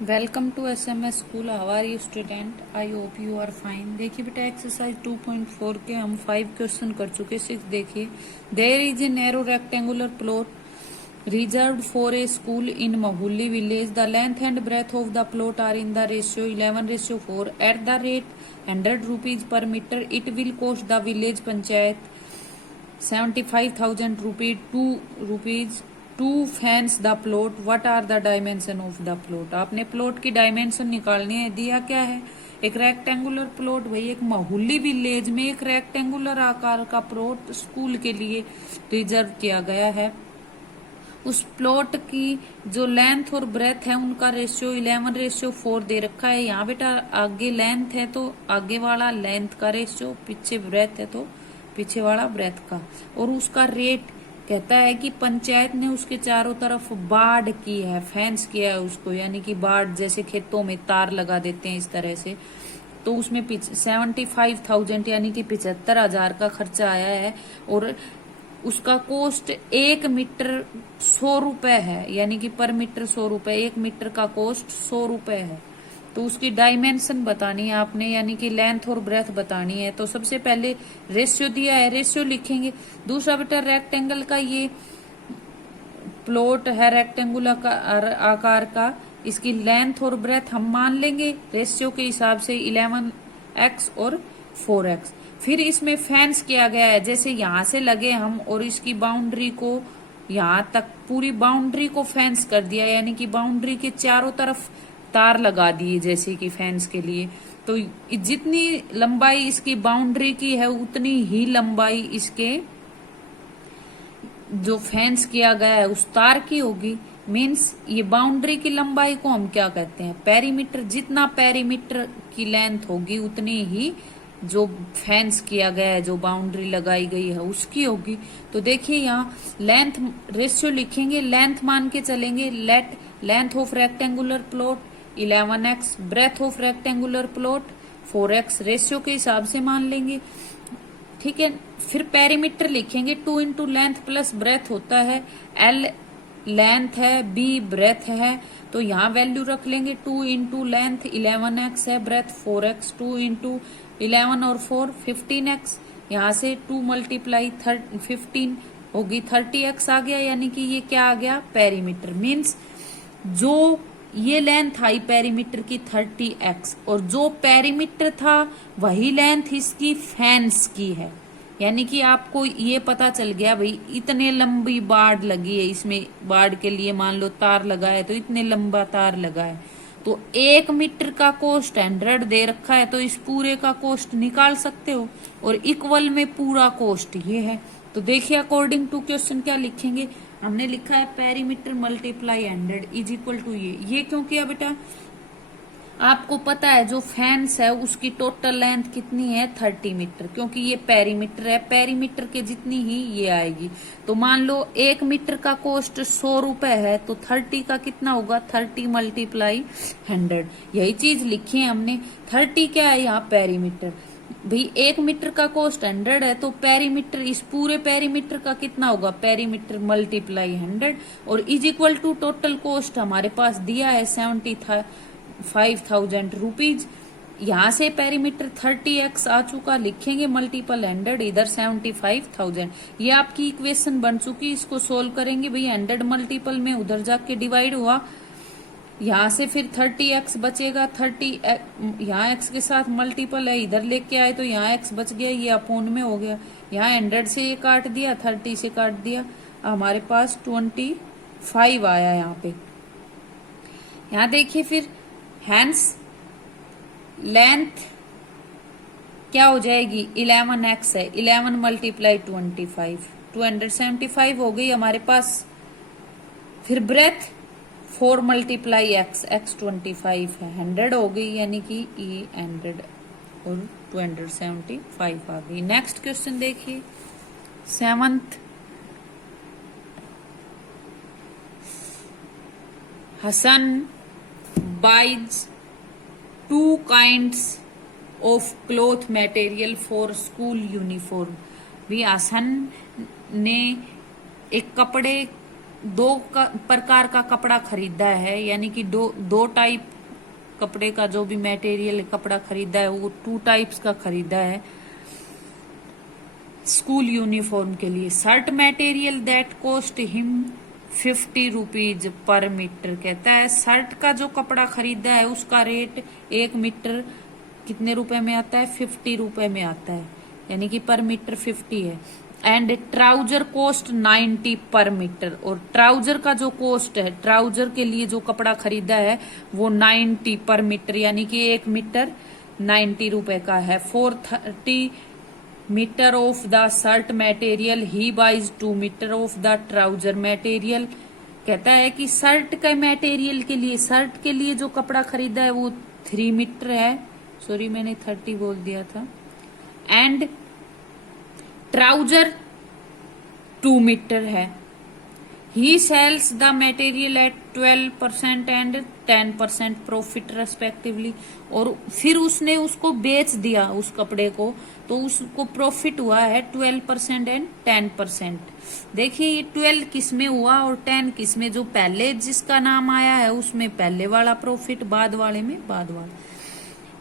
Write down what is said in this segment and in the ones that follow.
Welcome to SMS school. How are you student? I hope you are fine. देखिए बेटा, exercise 2.4 के हम 5 question कर चुके। 6 देखिए। There is a narrow rectangular plot reserved for a school in Mahuli village. The length and breadth of the plot are in the ratio 11:4। At the rate 100 rupees per metre it will cost the village panchayat 75,000 rupees to fence the plot. What are the dimension of the plot? आपने plot की dimension निकालनी है। दिया क्या है? एक rectangular plot. भाई एक माहौली विलेज में एक रेक्टेंगुलर आकार का प्लॉट स्कूल के लिए रिजर्व किया गया है। उस प्लॉट की जो लेंथ और ब्रेथ है उनका रेशियो 11:4 दे रखा है। यहाँ बेटा आगे लेंथ है तो आगे वाला लेंथ का रेशियो, पीछे ब्रेथ है तो पीछे वाला ब्रेथ का। और उसका रेट कहता है कि पंचायत ने उसके चारों तरफ बाड़ की है, फेंस किया है उसको, यानी कि बाड़ जैसे खेतों में तार लगा देते हैं इस तरह से। तो उसमें 75,000 यानी कि 75,000 का खर्चा आया है। और उसका कॉस्ट 1 मीटर 100 रुपए है, यानी कि पर मीटर 100 रुपए। 1 मीटर का कॉस्ट 100 रुपए है। तो उसकी डायमेंशन बतानी है आपने, यानी कि लेंथ और ब्रेथ बतानी है। तो सबसे पहले रेशियो दिया है, रेशियो लिखेंगे। दूसरा बेटा रेक्टेंगल का ये प्लॉट है रेक्टेंगुलर का आकार का, इसकी लेंथ और ब्रेथ हम मान लेंगे रेशियो के हिसाब से 11x और 4x। फिर इसमें फेंस किया गया है, जैसे यहां से लगे हम और इसकी बाउंड्री को यहां तक पूरी बाउंड्री को फेंस कर दिया, यानी कि बाउंड्री के चारों तरफ तार लगा दिए जैसे कि फेंस के लिए। तो जितनी लंबाई इसकी बाउंड्री की है उतनी ही लंबाई इसके जो फेंस किया गया है उस तार की होगी। मीन्स ये बाउंड्री की लंबाई को हम क्या कहते हैं? पेरीमीटर। जितना पेरीमीटर की लेंथ होगी उतनी ही जो फेंस किया गया है, जो बाउंड्री लगाई गई है उसकी होगी। तो देखिए यहाँ लेंथ रेशियो लिखेंगे, लेंथ मान के चलेंगे। Let length of rectangular plot 11x, breadth of rectangular plot 4x, ratio के हिसाब से मान लेंगे। ठीक है। फिर पेरीमीटर लिखेंगे। 2 इंटू लेंथ प्लस ब्रेथ होता है। L लेंथ है, B ब्रेथ है, तो यहाँ वैल्यू रख लेंगे। 2 इंटू लेंथ 11x है, ब्रेथ 4x। 2 इंटू 11 और 4 15x। यहाँ से 2 मल्टीप्लाई 15 होगी 30x आ गया, यानी कि ये क्या आ गया? पेरीमीटर। मीन्स जो ये लेंथ आई पेरीमीटर की 30x और जो पेरीमीटर था वही लेंथ इसकी फेंस की है। यानी कि आपको ये पता चल गया भाई इतने लंबी बाड़ लगी है इसमें, बाड़ के लिए मान लो तार लगा है तो इतने लंबा तार लगा है। तो 1 मीटर का कॉस्ट 100 दे रखा है, तो इस पूरे का कॉस्ट निकाल सकते हो। और इक्वल में पूरा कॉस्ट ये है। तो देखिए अकॉर्डिंग टू क्वेश्चन क्या लिखेंगे। हमने लिखा है perimeter multiply 100 is equal to ये क्यों किया बेटा? आपको पता है जो फेंस है उसकी टोटल लेंथ कितनी है? 30 मीटर, क्योंकि ये पेरीमीटर है, पेरीमीटर के जितनी ही ये आएगी। तो मान लो 1 मीटर का कॉस्ट 100 रुपए है, तो 30 का कितना होगा? 30 मल्टीप्लाई 100। यही चीज लिखी है हमने। 30 क्या है यहाँ? पेरीमीटर। भाई 1 मीटर का कॉस्ट 100 है, तो पेरीमीटर इस पूरे पेरीमीटर का कितना होगा? पेरीमीटर मल्टीप्लाई 100 और is equal to total cost हमारे पास दिया है 75,000 रुपीज। यहाँ से पेरीमीटर 30x आ चुका, लिखेंगे मल्टीपल 100, इधर 75,000। ये आपकी इक्वेशन बन चुकी। इसको सोल्व करेंगे भाई 100 मल्टीपल में उधर जाके डिवाइड हुआ, यहाँ से फिर 30x बचेगा। 30 यहाँ x के साथ मल्टीपल है, इधर लेके आए तो यहाँ x बच गया, ये अपोन में हो गया। यहाँ 100 से ये काट दिया, 30 से काट दिया, हमारे पास 25 आया यहाँ पे। यहाँ देखिए फिर हैंस लेंथ क्या हो जाएगी? 11x है, 11 मल्टीप्लाई 25, 275 हो गई हमारे पास। फिर ब्रेथ 4 मल्टीप्लाई x, x 25 है, 100 हो गई, यानी कि ये 100 और 275 आ गई। नेक्स्ट क्वेश्चन देखिए 7th। Hasan buys 2 kinds of cloth material for school uniform। भी हसन ने एक कपड़े प्रकार का कपड़ा खरीदा है, यानी कि दो टाइप कपड़े का जो भी मटेरियल कपड़ा खरीदा है वो 2 टाइप्स का खरीदा है स्कूल यूनिफॉर्म के लिए। Shirt material that cost him 50 rupees per metre. कहता है शर्ट का जो कपड़ा खरीदा है उसका रेट 1 मीटर कितने रुपए में आता है, 50 रुपए में आता है, यानी कि पर मीटर 50 है। एंड ट्राउजर कोस्ट 90 पर मीटर। और ट्राउजर का जो कोस्ट है, ट्राउजर के लिए जो कपड़ा खरीदा है वो 90 पर मीटर, यानी कि 1 मीटर 90 रुपए का है। 430 metre of the shirt material he buys 2 metre of the trouser material. कहता है कि शर्ट के मटेरियल के लिए, शर्ट के लिए जो कपड़ा खरीदा है वो 3 मीटर है, सॉरी मैंने 30 बोल दिया था। एंड ट्राउजर 2 मीटर है। He sells the material at 12% and 10% profit respectively. और फिर उसने उसको बेच दिया उस कपड़े को, तो उसको प्रॉफिट हुआ है 12% एंड 10%। देखिए ये 12 किस में हुआ और 10 किस में, जो पहले जिसका नाम आया है उसमें पहले वाला प्रॉफिट, बाद वाले में बाद वाला।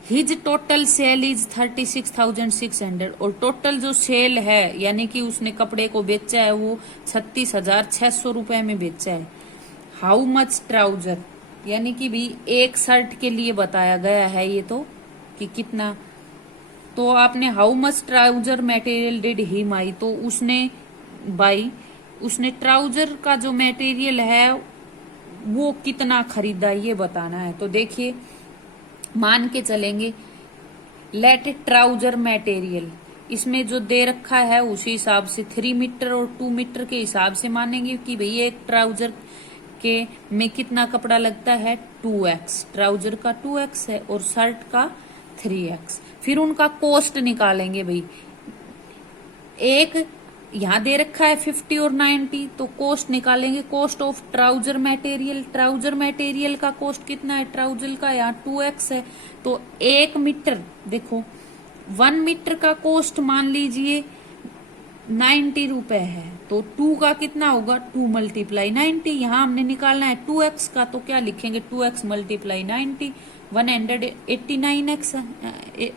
His total sale is 36,600। और टोटल जो सेल है, यानी कि उसने कपड़े को बेचा है वो 36,600 रुपए में बेचा है। हाउ मच ट्राउजर, यानी कि भी एक शर्ट के लिए बताया गया है ये तो कि कितना। तो आपने how much trouser material did he buy, तो उसने बाई, उसने ट्राउजर का जो मटेरियल है वो कितना खरीदा ये बताना है। तो देखिए मान के चलेंगे लेट ट्राउजर मटेरियल, इसमें जो दे रखा है उसी हिसाब से 3 मीटर और 2 मीटर के हिसाब से मानेंगे कि भैया एक ट्राउजर के में कितना कपड़ा लगता है 2x, ट्राउजर का 2x है और शर्ट का 3x। फिर उनका कॉस्ट निकालेंगे भाई। एक यहाँ दे रखा है 50 और 90, तो कॉस्ट निकालेंगे, cost of trouser material. Trouser material का कॉस्ट कितना है, ट्राउजर का यहाँ 2x है, तो 1 मीटर, देखो 1 मीटर का कॉस्ट मान लीजिए 90 रुपए है, तो 2 का कितना होगा 2 मल्टीप्लाई 90। यहाँ हमने निकालना है 2x का, तो क्या लिखेंगे 2x मल्टीप्लाई 90, 189x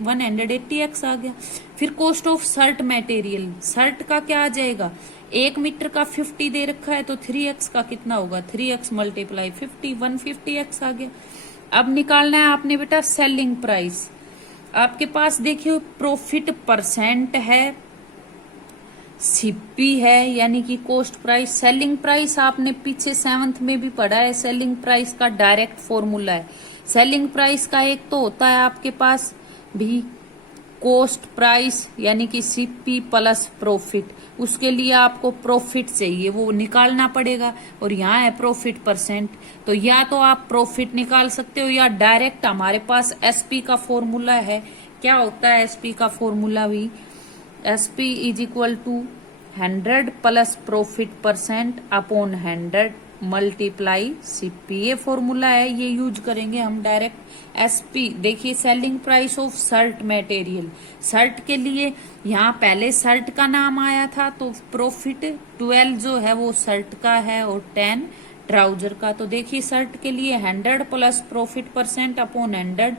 180x आ गया। फिर cost of shirt material, shirt का क्या आ जाएगा, 1 मीटर का 50 दे रखा है, तो 3x का कितना होगा 3x मल्टीप्लाई 50, 150x आ गया। अब निकालना है आपने बेटा सेलिंग प्राइस। आपके पास देखिए प्रॉफिट परसेंट है, सीपी है, यानी कि कॉस्ट प्राइस। सेलिंग प्राइस आपने पीछे 7th में भी पढ़ा है, सेलिंग प्राइस का डायरेक्ट फॉर्मूला है। सेलिंग प्राइस का एक तो होता है आपके पास भी कॉस्ट प्राइस, यानी कि सीपी प्लस प्रॉफिट। उसके लिए आपको प्रॉफिट चाहिए, वो निकालना पड़ेगा, और यहाँ है प्रॉफिट परसेंट। तो या तो आप प्रॉफिट निकाल सकते हो या डायरेक्ट हमारे पास एसपी का फॉर्मूला है। क्या होता है एसपी का फॉर्मूला भी, SP is equal to 100 plus profit percent upon 100 multiply CP. ये फॉर्मूला है, ये यूज करेंगे हम डायरेक्ट। एसपी देखिए selling price of shirt material, shirt के लिए यहाँ पहले शर्ट का नाम आया था, तो प्रॉफिट 12 जो है वो शर्ट का है और 10 ट्राउजर का। तो देखिए शर्ट के लिए 100 plus profit percent upon 100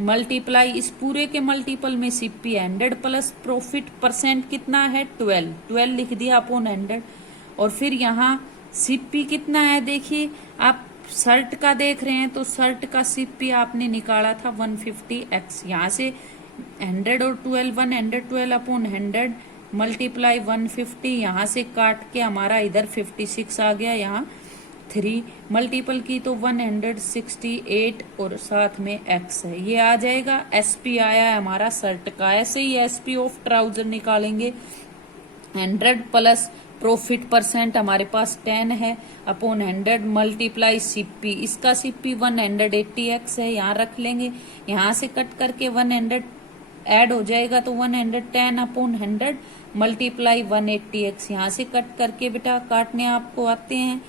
multiply, इस पूरे के मल्टीपल में सीपी 100 प्लस प्रॉफिट परसेंट कितना है 12 लिख दिया अपॉन 100। और फिर यहाँ सीपी कितना है, देखिए आप शर्ट का देख रहे हैं तो शर्ट का सीपी आपने निकाला था 150x। यहाँ से 100 और 12 112 अपॉन 100 मल्टीप्लाई 150, यहाँ से काट के हमारा इधर 56 आ गया, यहाँ 3 मल्टीपल की तो 168 और साथ में x है, ये आ जाएगा। एसपी आया है हमारा शर्ट का। ऐसे ही एसपी ऑफ ट्राउजर निकालेंगे, 100 प्लस प्रॉफिट परसेंट हमारे पास 10 है अपॉन 100 मल्टीप्लाई सीपी, इसका सीपी 180x है, यहाँ रख लेंगे। यहाँ से कट करके 100 ऐड हो जाएगा तो 110 अपॉन 100 मल्टीप्लाई 180x, यहाँ से कट करके बेटा काटने आपको आते हैं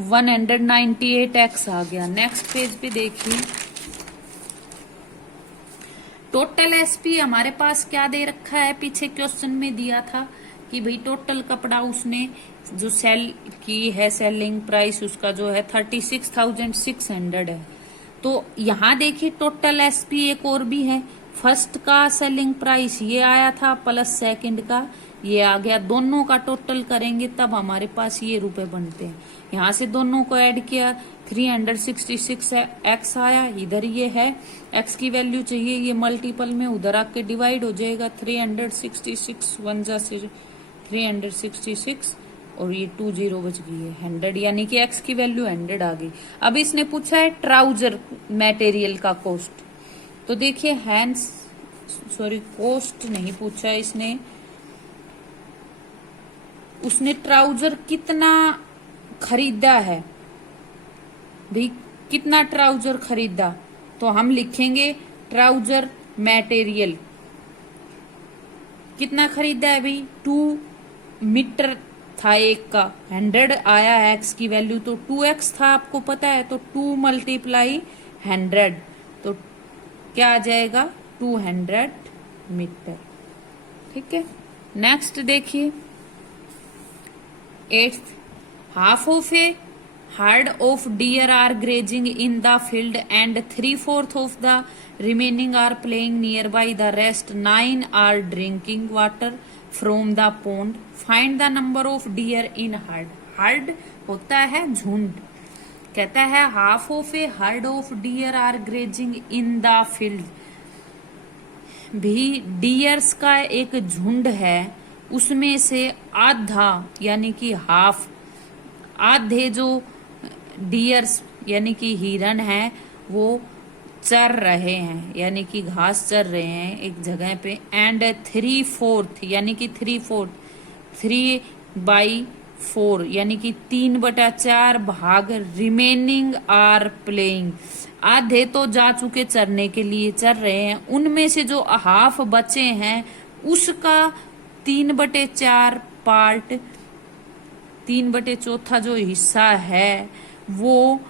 198x आ गया। नेक्स्ट पेज पे देखिए टोटल एसपी हमारे पास क्या दे रखा है, पीछे क्वेश्चन में दिया था कि भाई टोटल कपड़ा उसने जो सेल की है सेलिंग प्राइस उसका जो है 36,600 है। तो यहाँ देखिए टोटल एसपी एक और भी है। फर्स्ट का सेलिंग प्राइस ये आया था प्लस सेकंड का ये आ गया, दोनों का टोटल करेंगे तब हमारे पास ये रुपए बनते हैं। यहाँ से दोनों को ऐड किया 366 एक्स आया, इधर ये है एक्स की वैल्यू चाहिए, ये मल्टीपल में उधर आके डिवाइड हो जाएगा 366 वन जा से 366 और ये 20 बच गई है 100, यानी कि एक्स की वैल्यू 100 आ गई। अब इसने पूछा है ट्राउजर मटेरियल का कॉस्ट, तो देखिए हैंड्स सॉरी कॉस्ट नहीं पूछा इसने, उसने ट्राउजर कितना खरीदा है भाई, कितना ट्राउजर खरीदा, तो हम लिखेंगे ट्राउजर मटेरियल कितना खरीदा है भाई 2 मीटर था एक का, 100 आया है एक्स की वैल्यू, तो 2x था आपको पता है, तो 2 मल्टीप्लाई 100 तो क्या आ जाएगा 200 मीटर। ठीक है, नेक्स्ट देखिए 8th, half of a herd of deer are grazing in the field and 3/4 of the remaining are playing nearby, the rest 9 are drinking water from the pond, find the number of deer in herd। herd होता है झुंड, कहता है half of a herd of deer are grazing in the field, भी dears का एक झुंड है, उसमें से आधा यानी कि हाफ, आधे जो डियर्स यानी कि हिरन है वो चर रहे हैं यानी कि घास चर रहे हैं एक जगह पे, एंड 3/4 यानी कि 3/4 3/4 यानी कि 3/4 भाग रिमेनिंग आर प्लेइंग, आधे तो जा चुके चरने के लिए चर रहे हैं, उनमें से जो हाफ बचे हैं उसका 3/4 पार्ट 3/4 जो हिस्सा है वो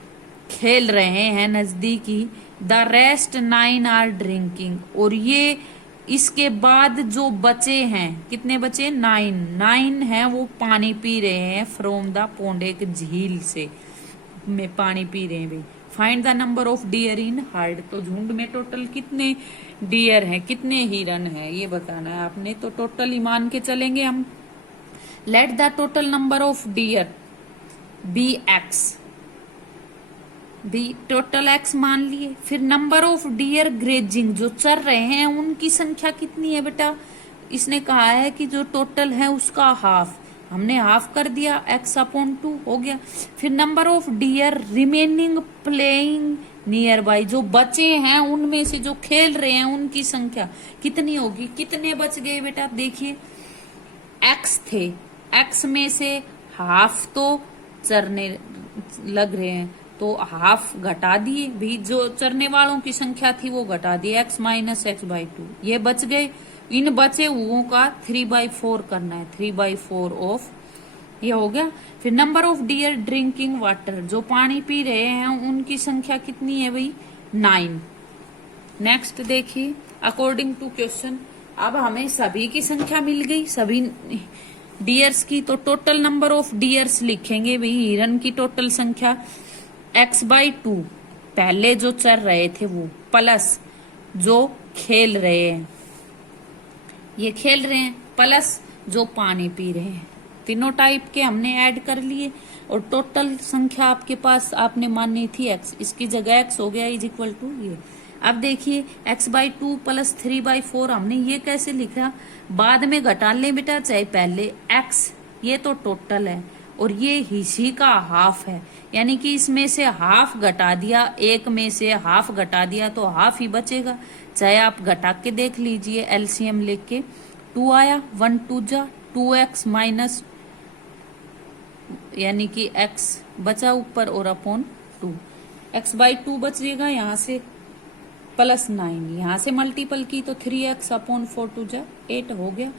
खेल रहे हैं नजदीकी, द रेस्ट 9 आर ड्रिंकिंग, और ये इसके बाद जो बचे हैं कितने बचे 9 हैं वो पानी पी रहे हैं फ्रॉम द पोंड, एक झील से में पानी पी रहे हैं भाई। Find the number of deer in heard, तो झुंड में टोटल कितने डियर हैं कितने हिरन हैं ये बताना है आपने, तो टोटल ही मान के चलेंगे हम। Let the total number of deer be X, भी टोटल एक्स मान लिए, फिर नंबर ऑफ डियर ग्रेजिंग जो चर रहे हैं उनकी संख्या कितनी है बेटा, इसने कहा है कि जो टोटल है उसका हाफ, हमने हाफ कर दिया x/2 हो गया। फिर number of dear remaining playing near by, जो बचे हैं उनमें से जो खेल रहे हैं उनकी संख्या कितनी होगी, कितने बच गए बेटा, देखिए x थे, x में से हाफ तो चरने लग रहे हैं तो हाफ घटा दिए भी, जो चरने वालों की संख्या थी वो घटा दी, x - x/2 ये बच गए। इन बचे हुओं का 3/4 करना है, 3/4 ऑफ ये हो गया। फिर number of dear drinking water, जो पानी पी रहे हैं उनकी संख्या कितनी है भाई 9। नेक्स्ट देखिए अकॉर्डिंग टू क्वेश्चन, अब हमें सभी की संख्या मिल गई सभी डियर्स की, तो टोटल नंबर ऑफ डियर्स लिखेंगे भाई, हिरन की टोटल संख्या x/2 पहले जो चर रहे थे वो प्लस जो खेल रहे हैं ये खेल रहे हैं प्लस जो पानी पी रहे हैं, तीनों टाइप के हमने ऐड कर लिए और टोटल संख्या आपके पास आपने माननी थी x, इसकी जगह x हो गया = ये। अब देखिए x/2 + 3/4 हमने ये कैसे लिखा, बाद में घटा ले बेटा चाहे पहले, x ये तो टोटल है और ये हिस्से का हाफ है, यानी कि इसमें से हाफ घटा दिया, एक में से हाफ घटा दिया तो हाफ ही बचेगा, चाहे आप घटा के देख लीजिए एलसीएम लेके के 2 आया 1 2 जा 2x माइनस यानी कि x बचा ऊपर और अपॉन 2, x/2 बचेगा, यहाँ से +9 यहाँ से मल्टीपल की तो 3x/4 2 जा 8 हो गया।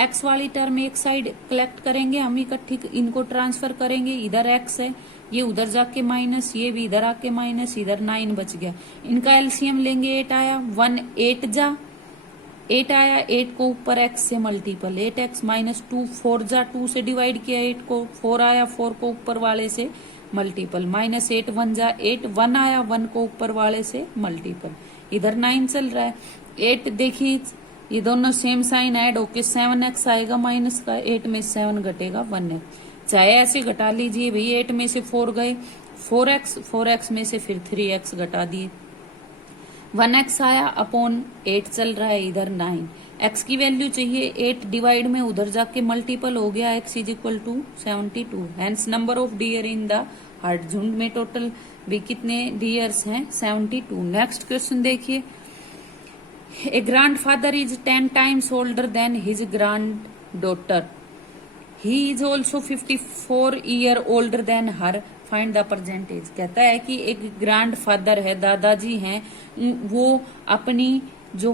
x वाली टर्म एक साइड कलेक्ट करेंगे हम इकट्ठी, इनको ट्रांसफर करेंगे, इधर x है ये उधर जाके माइनस, ये भी इधर आके माइनस, इधर 9 बच गया, इनका एलसीएम लेंगे 8 आया 1 8 जा 8 आया, 8 को ऊपर x से मल्टीपल, 8x माइनस 2, 4 जा 2 से डिवाइड किया 8 को, 4 आया, 4 को ऊपर वाले से मल्टीपल, माइनस 8 1 जा 8, 1 आया, 1 को ऊपर वाले से मल्टीपल, इधर 9 चल रहा है। 8 देखिए ये दोनों सेम साइन ऐड होके 7x आएगा माइनस का, 8 में 7 घटेगा 1x, चाहे ऐसे घटा लीजिए भाई, 8 में से 4 गए, 4x में से फिर 3x घटा दिए, 1x आया अपॉन 8 चल रहा है, इधर 9, x की वैल्यू चाहिए, 8 डिवाइड में उधर जाके मल्टीपल हो गया, x is equal to 72, hence number of deer in the herd, झुंड में टोटल भी कितने डियर्स हैं 72। नेक्स्ट क्वेश्चन देखिए, a grandfather is 10 times older than his granddaughter, he is also 54 year older than her, find the percentage. कहता है कि एक ग्रैंडफादर है, दादाजी हैं, वो अपनी जो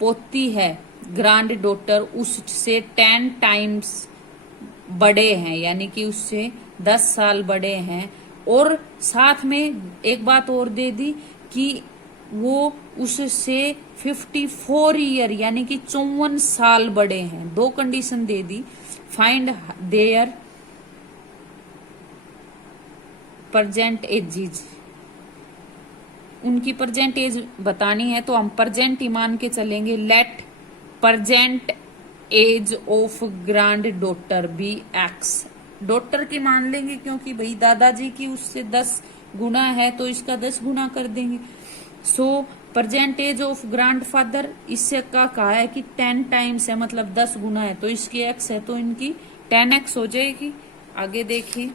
पोती है ग्रैंड डॉटर उससे 10 टाइम्स बड़े हैं, यानी कि उससे 10 साल बड़े हैं, और साथ में एक बात और दे दी कि वो उससे 54 ईयर यानी कि 54 साल बड़े हैं, दो कंडीशन दे दी। फाइंड देयर प्रेजेंट एजेज, उनकी प्रेजेंट एज बतानी है तो हम प्रेजेंट ही मान के चलेंगे। Let present age of granddaughter be X, daughter की मान लेंगे क्योंकि भाई दादाजी की उससे 10 गुना है तो इसका 10 गुना कर देंगे। So present age of grandfather, इससे का कहा है कि 10 टाइम्स है, मतलब 10 गुना है, तो इसकी एक्स है तो इनकी 10x हो जाएगी। आगे देखिए,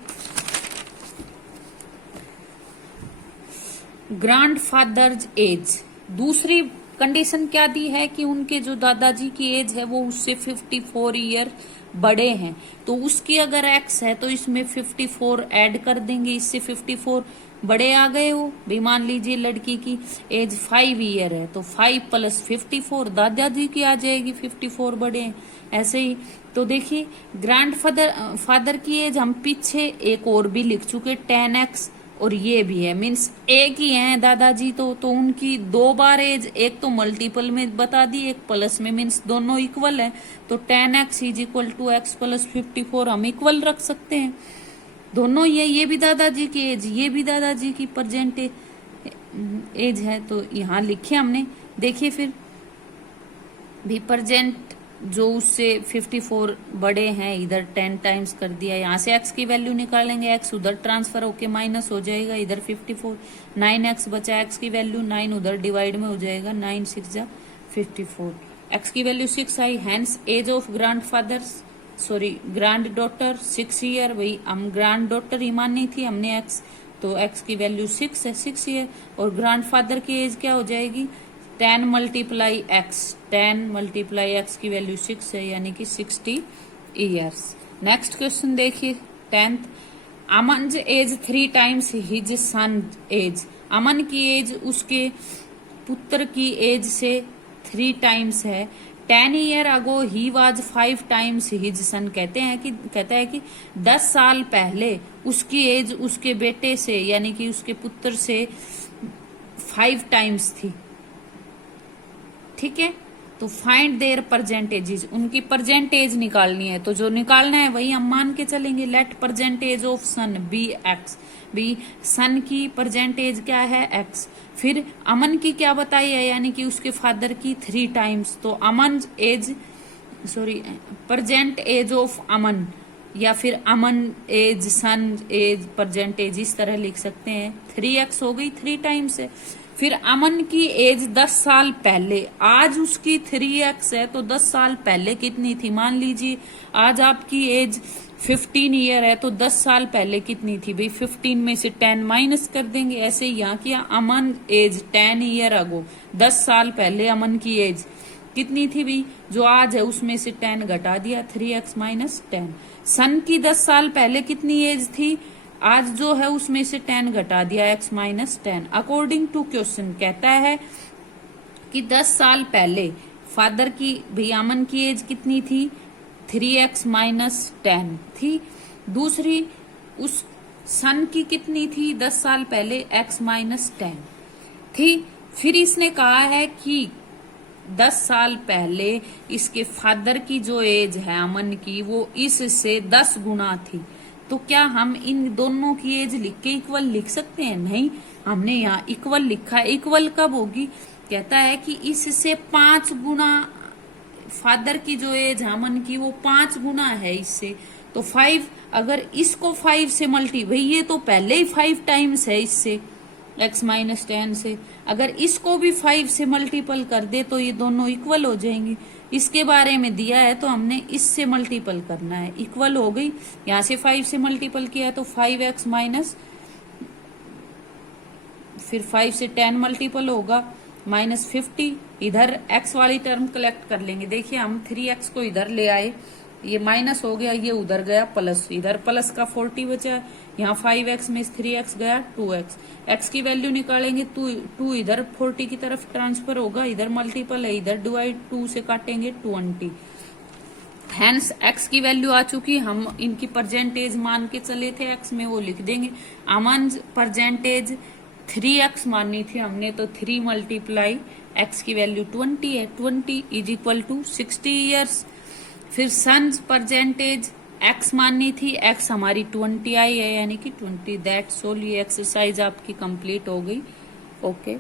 ग्रैंडफादर्स एज, दूसरी कंडीशन क्या दी है कि उनके जो दादाजी की एज है वो उससे 54 ईयर बड़े हैं, तो उसकी अगर एक्स है तो इसमें 54 ऐड कर देंगे, इससे 54 बड़े आ गए हो भी। मान लीजिए लड़की की एज 5 ईयर है तो 5 प्लस 54 दादाजी की आ जाएगी, 54 बड़े हैं। ऐसे ही तो देखिए फादर की एज हम पीछे एक और भी लिख चुके 10x, और ये भी है, मीन्स एक ही हैं दादाजी तो उनकी 2 बार एज, एक तो मल्टीपल में बता दी, एक प्लस में, मीन्स दोनों इक्वल है, तो 10x is equal to x plus 54 हम इक्वल रख सकते हैं दोनों। ये भी दादाजी की एज, ये भी दादाजी की प्रेजेंट एज है, तो यहाँ लिखे हमने। देखिए फिर भी प्रेजेंट जो उससे 54 बड़े हैं, इधर 10 टाइम्स कर दिया, यहाँ से x की वैल्यू निकालेंगे, x उधर ट्रांसफर होके माइनस हो जाएगा, इधर 54, 9x बचा, x की वैल्यू 9 उधर डिवाइड में हो जाएगा, 9 6 जा 54, x की वैल्यू 6 आई, hence age of granddaughter 6 year, वही हम ग्रैंड डॉटर ही माननी थी हमने x, तो x की वैल्यू 6 है, 6 ईयर, और ग्रैंडफादर की एज क्या हो जाएगी 10 मल्टीप्लाई x, 10 मल्टीप्लाई x की वैल्यू 6 है, यानी कि 60 ईयर्स। नेक्स्ट क्वेश्चन देखिए 10th, Aman age 3 times his son age, Aman की एज उसके पुत्र की एज से 3 टाइम्स है। 10 year ago he was 5 times his सन, कहता है कि 10 साल पहले उसकी एज उसके बेटे से यानी कि उसके पुत्र से 5 टाइम्स थी, ठीक है। तो फाइंड देयर परसेंटेजेस, उनकी परसेंटेज निकालनी है, तो जो निकालना है वही हम मान के चलेंगे। Let percentage of son be X, be son की परसेंटेज क्या है x, फिर अमन की क्या बताई है यानी कि उसके फादर की 3 टाइम्स, तो अमन एज प्रेजेंट एज ऑफ अमन, या फिर अमन एज सन एज परसेंटेज, इस तरह लिख सकते हैं। 3x हो गई, 3 टाइम्स है। फिर अमन की एज 10 साल पहले, आज उसकी 3x है तो 10 साल पहले कितनी थी, मान लीजिए आज आपकी एज 15 ईयर है तो 10 साल पहले कितनी थी भाई, 15 में से 10 माइनस कर देंगे। ऐसे ही यहाँ किया, अमन एज 10 ईयर अगो, 10 साल पहले अमन की एज कितनी थी भाई, जो आज है उसमें से 10 घटा दिया, 3x माइनस 10। सन की 10 साल पहले कितनी एज थी, आज जो है उसमें से 10 घटा दिया, x minus 10। According to question कहता है कि 10 साल पहले फादर की भाई अमन की एज कितनी थी, 3x माइनस 10 थी। दूसरी उस सन की कितनी थी 10 साल पहले, x माइनस 10 थी। फिर इसने कहा है कि 10 साल पहले इसके फादर की जो एज है अमन की वो इससे 10 गुना थी। तो क्या हम इन दोनों की एज लिख के इक्वल लिख सकते हैं? नहीं, हमने यहाँ इक्वल लिखा है। इक्वल कब होगी? कहता है कि इससे 5 गुना फादर की जो एज अमन की वो 5 गुना है इससे। तो 5, अगर इसको 5 से मल्टी, भाई ये तो पहले ही 5 टाइम्स है इससे, x माइनस 10 से, अगर इसको भी 5 से मल्टीपल कर दे तो ये दोनों इक्वल हो जाएंगे। इसके बारे में दिया है तो हमने इससे मल्टीपल करना है, इक्वल हो गई। यहां से 5 से मल्टीपल किया है तो 5x माइनस, फिर 5 से 10 मल्टीपल होगा माइनस 50। इधर x वाली टर्म कलेक्ट कर लेंगे। देखिए हम 3x को इधर ले आए, ये माइनस हो गया, ये उधर गया प्लस, इधर प्लस का 40 बचा। यहाँ 5x में 3x गया 2x, x की वैल्यू निकालेंगे 2 इधर 40 की तरफ ट्रांसफर होगा, इधर मल्टीपल है, इधर डिवाइड 2 से काटेंगे 20। हैंस x की वैल्यू आ चुकी, हम इनकी परसेंटेज मान के चले थे x में, वो लिख देंगे। अमन परसेंटेज 3x मानी थी हमने, तो 3 मल्टीप्लाई x की वैल्यू 20 है, 20 इज इक्वल टू 60 ईयर्स। फिर सन्स परसेंटेज x माननी थी, x हमारी 20 आई है यानी कि 20। दैट्स ऑल, ये एक्सरसाइज आपकी कंप्लीट हो गई। ओके।